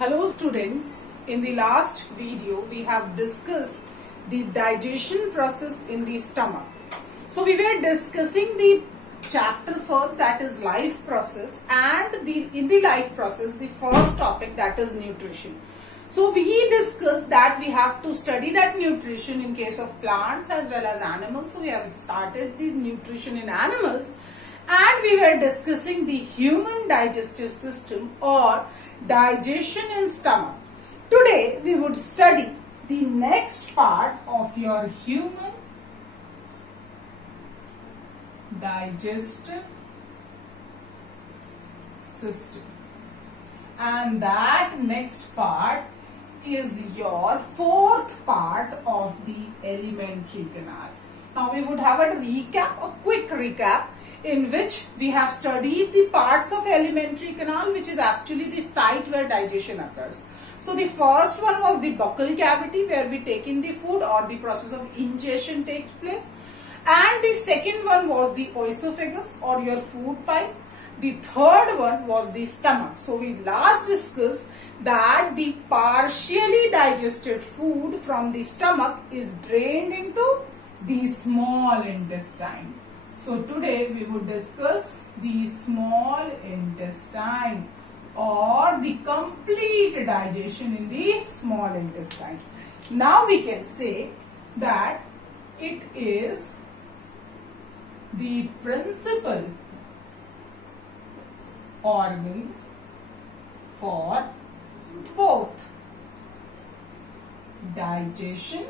Hello students, in the last video we have discussed the digestion process in the stomach. So we were discussing the chapter first, that is life process, and in the life process the first topic, that is nutrition. So we discussed that we have to study that nutrition in case of plants as well as animals. So we have started the nutrition in animals, and we were discussing the human digestive system or digestion in stomach. Today we would study the next part of your human digestive system, and that next part is your fourth part of the alimentary canal. Now we would have a quick recap in which we have studied the parts of alimentary canal, which is actually the site where digestion occurs. So the first one was the buccal cavity, where we take in the food or the process of ingestion takes place. And the second one was the oesophagus or your food pipe. The third one was the stomach. So we last discussed that the partially digested food from the stomach is drained into the small intestine. So today we would discuss the small intestine or the complete digestion in the small intestine. Now we can say that it is the principal organ for both digestion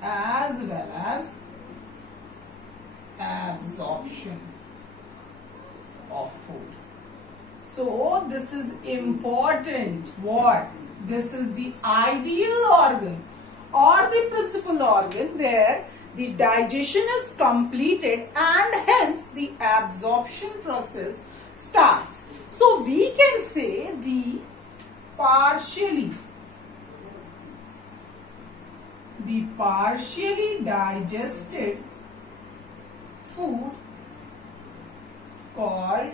as well as absorption of food. So this is important. What? This is the ideal organ or the principal organ where the digestion is completed and hence the absorption process starts. So we can say the partially digested food called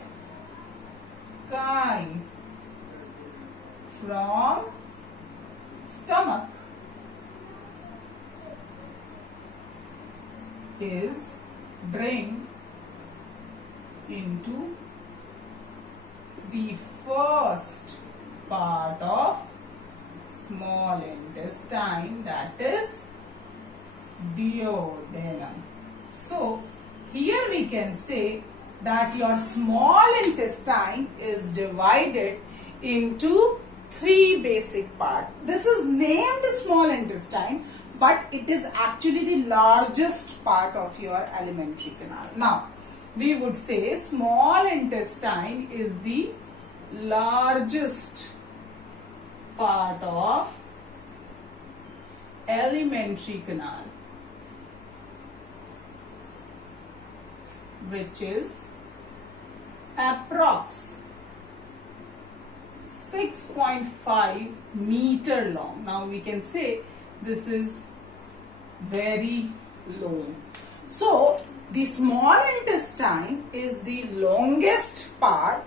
chyme from stomach is drained into the first part of small intestine, that is duodenum. So here we can say that your small intestine is divided into three basic parts. This is named small intestine, but it is actually the largest part of your alimentary canal. Now we would say small intestine is the largest part of alimentary canal, which is approx 6.5 meter long. Now we can say this is very long. So the small intestine is the longest part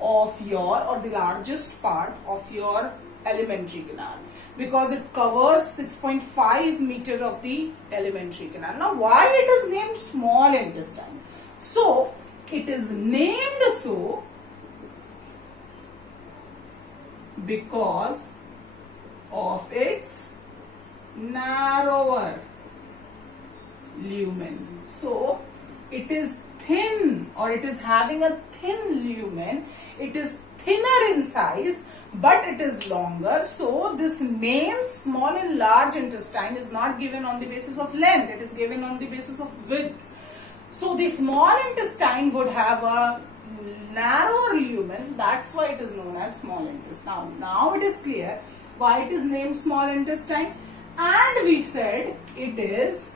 of your or the largest part of your alimentary canal because it covers 6.5 meter of the alimentary canal. Now why it is named small intestine? So it is named so because of its narrower lumen. So it is thin, or it is having a thin lumen. It is thinner in size, but it is longer. So this name small and large intestine is not given on the basis of length. It is given on the basis of width. So the small intestine would have a narrower lumen. That's why it is known as small intestine. Now it is clear why it is named small intestine. And we said it is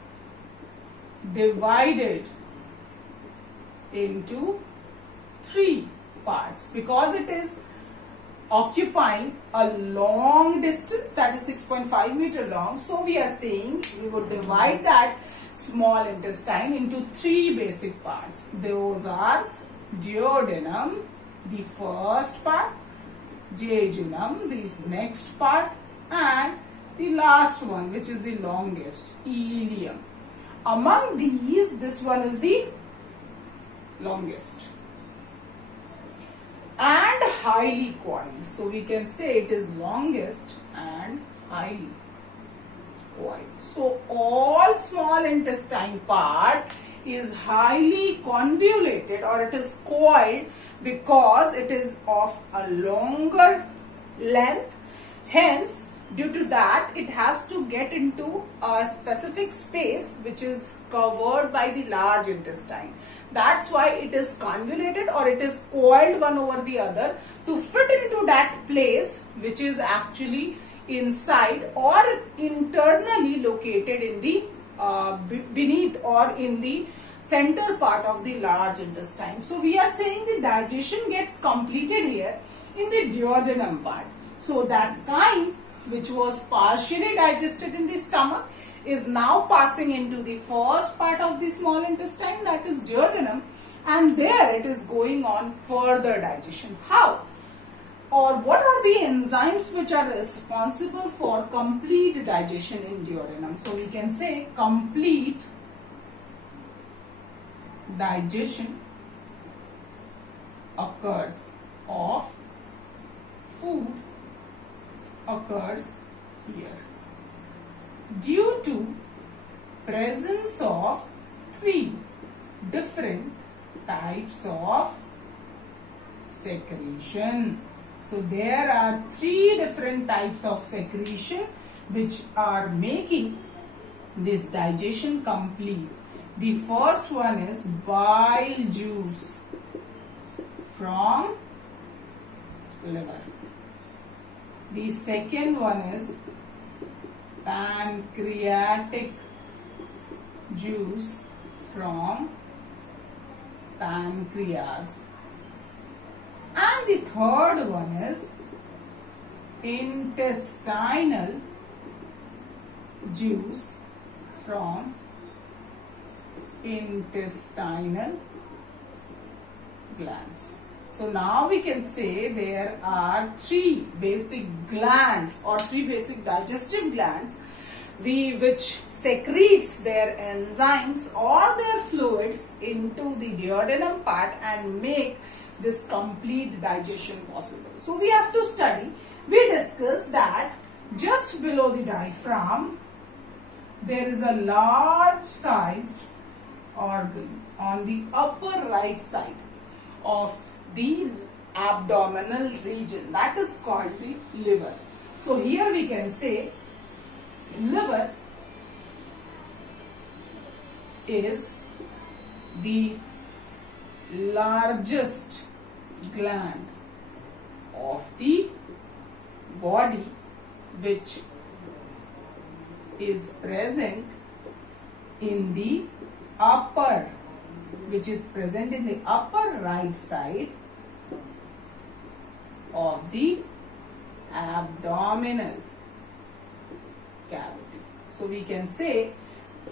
divided into three parts because it is occupying a long distance, that is 6.5 meter long. So we are saying we would divide that small intestine into three basic parts. Those are duodenum, the first part, jejunum, the next part, and the last one, which is the longest, ileum. Among these, this one is the longest and highly coiled. So we can say it is longest and highly coiled. So all small intestine part is highly convoluted, or it is coiled, because it is of a longer length. Hence, due to that, it has to get into a specific space which is covered by the large intestine. That's why it is convoluted, or it is coiled one over the other to fit into that place which is actually inside or internally located in the beneath or in the center part of the large intestine. So we are saying the digestion gets completed here in the duodenum part. So that kind which was partially digested in the stomach is now passing into the first part of the small intestine, that is duodenum, and there it is going on further digestion. How? Or what are the enzymes which are responsible for complete digestion in duodenum? So we can say complete digestion occurs of food occurs here due to presence of 3 different types of secretion. So there are 3 different types of secretion which are making this digestion complete. The first one is bile juice from liver. The second one is pancreatic juice from pancreas. And the third one is intestinal juice from intestinal glands. So now we can say there are 3 basic glands or 3 basic digestive glands which secretes their enzymes or their fluids into the duodenum part and make this complete digestion possible. So we have to study. We discussed that just below the diaphragm there is a large sized organ on the upper right side of the abdominal region, that is called the liver. So here we can say liver is the largest gland of the body which is present in the upper right side of the abdominal cavity. So we can say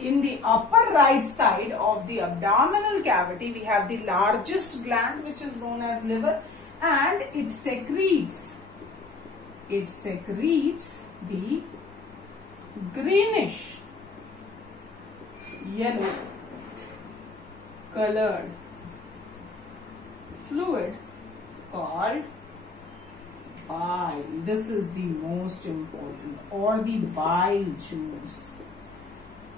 in the upper right side of the abdominal cavity we have the largest gland which is known as liver, and it secretes the greenish yellow colored fluid called bile. This is the most important, or the bile juice.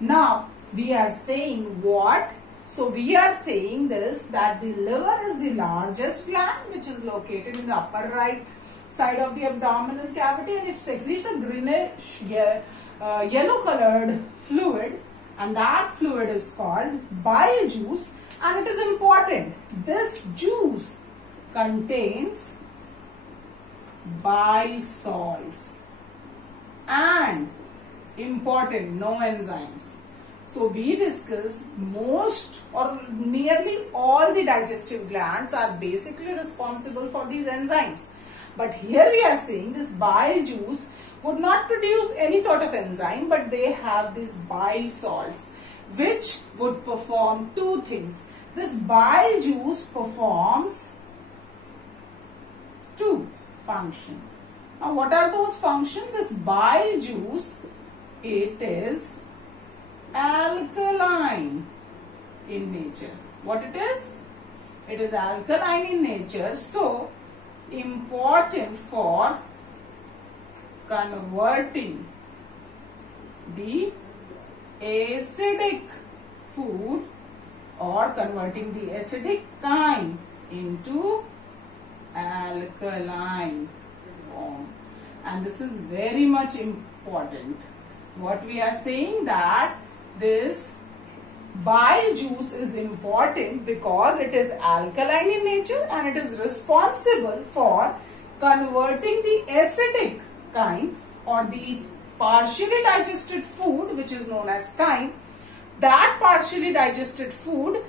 Now we are saying what? So we are saying this, that the liver is the largest gland which is located in the upper right side of the abdominal cavity, and it secretes a greenish yellow colored fluid, and that fluid is called bile juice. And it is important, this juice contains bile salts and important, no enzymes. So we discussed most or nearly all the digestive glands are basically responsible for these enzymes. But here we are saying this bile juice would not produce any sort of enzyme, but they have these bile salts which would perform 2 things. This bile juice performs 2. function. Now what are those functions? This bile juice, it is alkaline in nature. What it is? It is alkaline in nature, so important for converting the acidic food or converting the acidic kind into alkaline form. And this is very much important. What we are saying that this bile juice is important because it is alkaline in nature and it is responsible for converting the acidic kind or the partially digested food, which is known as chyme. That partially digested food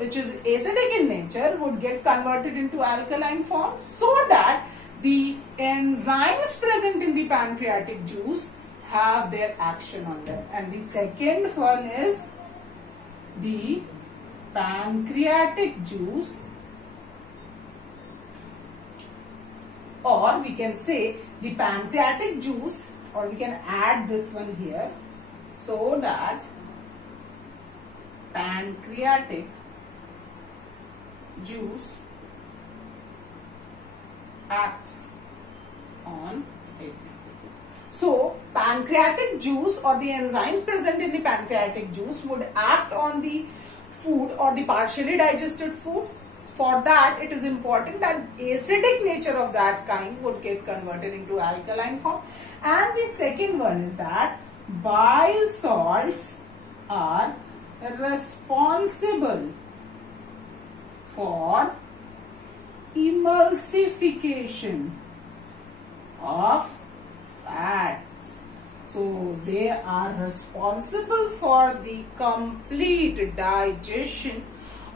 which is acidic in nature would get converted into alkaline form, so that the enzymes present in the pancreatic juice have their action on them. And the second one is the pancreatic juice, or we can say the pancreatic juice, or we can add this one here, so that pancreatic juice acts on it. So pancreatic juice or the enzymes present in the pancreatic juice would act on the food or the partially digested food. For that, it is important that acidic nature of that kind would get converted into alkaline form. And the second one is that bile salts are responsible for emulsification of fats. So they are responsible for the complete digestion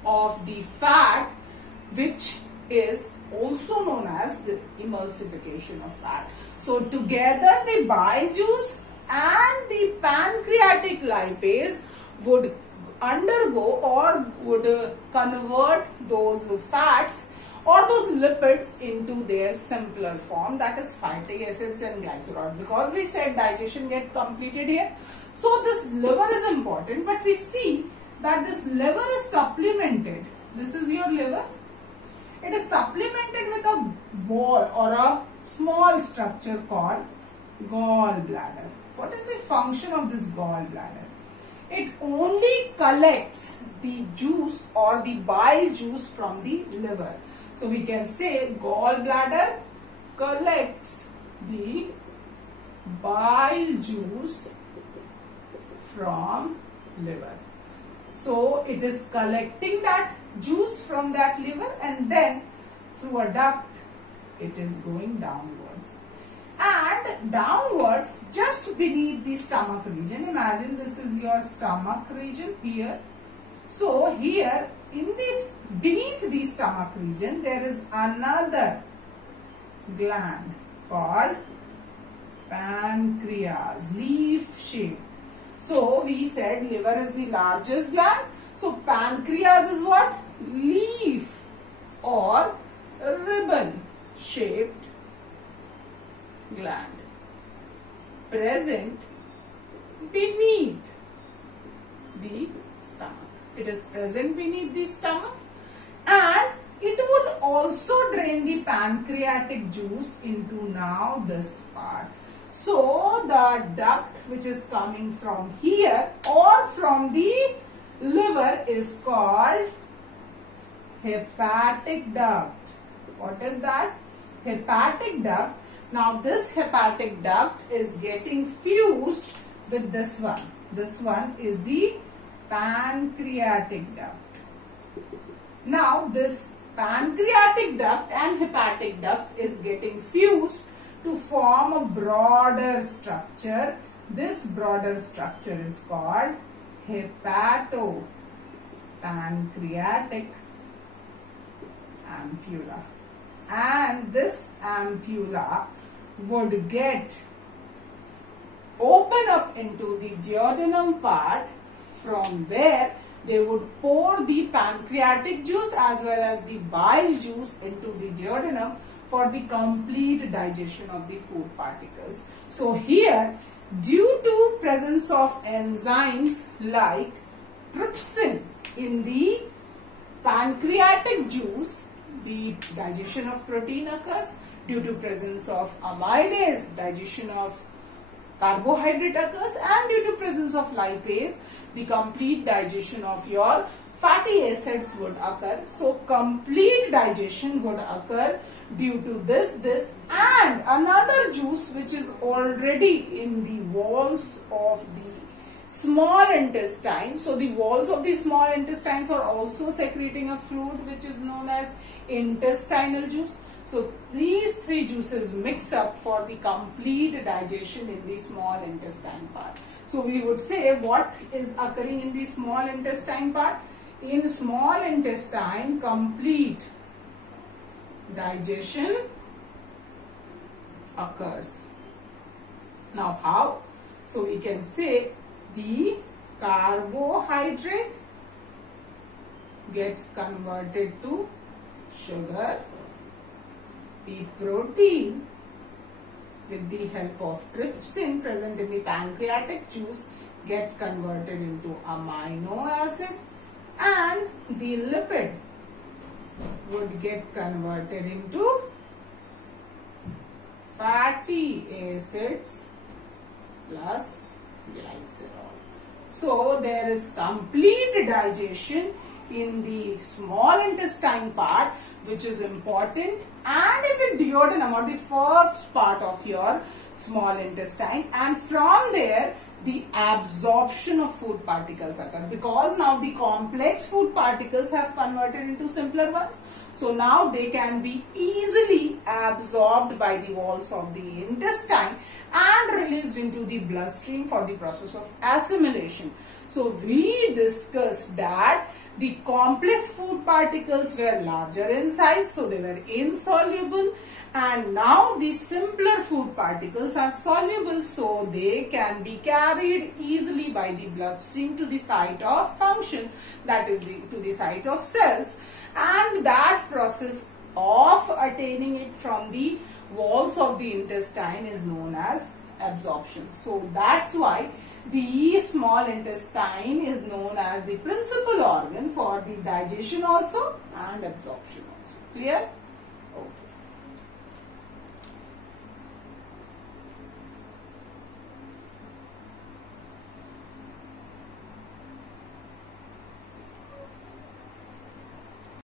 of the fat, which is also known as the emulsification of fat. So together the bile juice and the pancreatic lipase would undergo or would convert those fats or those lipids into their simpler form, that is fatty acids and glycerol. Because we said digestion get completed here, so this liver is important, but we see that this liver is supplemented. This is your liver. It is supplemented with a ball or a small structure called gallbladder. What is the function of this gallbladder? It only collects the juice or the bile juice from the liver. So we can say gallbladder collects the bile juice from liver. So it is collecting that juice from that liver, and then through a duct it is going downwards. And downwards, just beneath the stomach region, imagine this is your stomach region here. So here in this, beneath the stomach region, there is another gland called pancreas, leaf shape. So we said liver is the largest gland. So pancreas is what? Leaf or ribbon shaped gland present beneath the stomach. It is present beneath the stomach, and it would also drain the pancreatic juice into now this part. So the duct which is coming from here or from the liver is called hepatic duct. What is that? Hepatic duct. Now this hepatic duct is getting fused with this one. This one is the pancreatic duct. Now this pancreatic duct and hepatic duct is getting fused to form a broader structure. This broader structure is called hepatopancreatic ampulla. And this ampulla would get open up into the duodenum part, from where they would pour the pancreatic juice as well as the bile juice into the duodenum for the complete digestion of the food particles. So here, due to presence of enzymes like trypsin in the pancreatic juice, the digestion of protein occurs. Due to presence of amylase, digestion of carbohydrate occurs, and due to presence of lipase, the complete digestion of your fatty acids would occur. So complete digestion would occur due to this and another juice which is already in the walls of the small intestine. So the walls of the small intestines are also secreting a fluid which is known as intestinal juice. So these three juices mix up for the complete digestion in the small intestine part. So we would say what is occurring in the small intestine part? In small intestine, complete digestion occurs. Now how? So we can say the carbohydrate gets converted to sugar. The protein with the help of trypsin present in the pancreatic juice get converted into amino acid, and the lipid would get converted into fatty acids plus glycerol. So there is complete digestion in the small intestine part, which is important, and in the duodenum or the first part of your small intestine, and from there the absorption of food particles occur, because now the complex food particles have converted into simpler ones. So now they can be easily absorbed by the walls of the intestine and released into the bloodstream for the process of assimilation. So we discussed that the complex food particles were larger in size, so they were insoluble, and now the simpler food particles are soluble, so they can be carried easily by the bloodstream to the site of function, that is to the site of cells, and that process of attaining it from the walls of the intestine is known as absorption. So that's why the small intestine is known as the principal organ for the digestion also and absorption also. Clear?